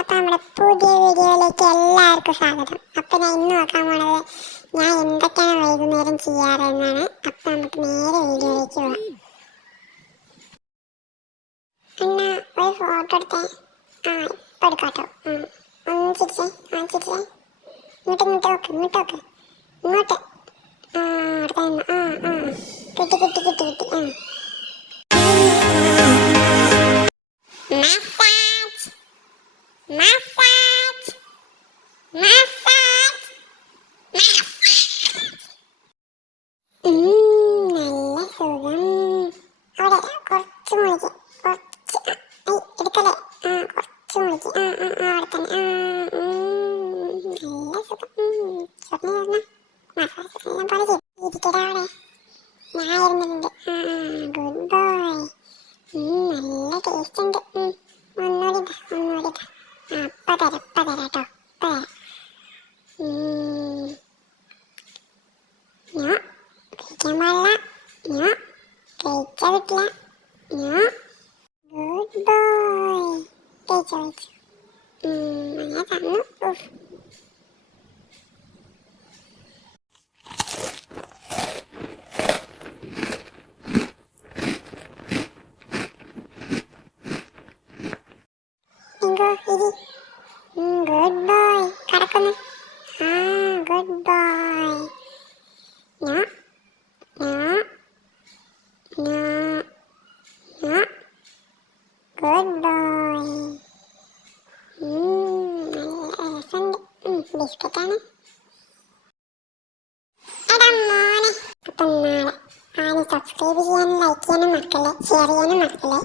അപ്പം നമ്മുടെ പുതിയ വീഡിയോയിലേക്ക് എല്ലാവർക്കും സ്വാഗതം. അപ്പം ഞാൻ ഇന്ന് നോക്കാൻ പോണത് ഞാൻ എന്തൊക്കെയാണ് വൈകുന്നേരം ചെയ്യാറെന്നാണ്. അപ്പം നമുക്ക് നേരെ വീഡിയോയിലേക്ക് പോവാം. എന്നാ ഒരു ഫോട്ടോ എടുത്തേ. ഇപ്പം എടുക്കാട്ടോ. ഒന്ന് ചിരിച്ചേ. ചിരിച്ചേ. ഇങ്ങോട്ട് നോക്ക്. ഇങ്ങോട്ട്. അടുത്ത കിട്ടി. Massage. നല്ല സുഖം. അവിടെ കുറച്ച് മുളിക്ക്. എടുക്കല്ലേ. കുറച്ച് മുളിക്ക്. അവിടെ തന്നെ. നല്ല സുഖം. ചൊറിഞ്ഞ മസാജ് എല്ലാം പോലെ ഇരിക്കടാ അവിടെ. ഞാൻ ഇരുന്നിട്ടുണ്ട്. Good boy. നല്ല ടേസ്റ്റ് ഉണ്ട്. ഒന്നുകൂടി ഇപ്പൊ തരാട്ടോ. ഞാൻ കഴിക്കാൻ പാടില്ല. ഞാൻ കഴിച്ചാ കിട്ടില്ല. ഞാൻ ഗുഡ് ബോയ്. കഴിച്ചു. അങ്ങനെ തന്നു. Good boy. കടക്കുന്നു. Good boy. Good boy. നല്ല രസമുണ്ട്. ബിസ്ക്കറ്റാണ്. എടാ മോനെ. അപ്പം നാളെ ആരും സബ്സ്ക്രൈബ് ചെയ്യാനും ലൈക്ക് ചെയ്യാനും മറക്കല്ലേ, ഷെയർ ചെയ്യാനും മറക്കല്ലേ.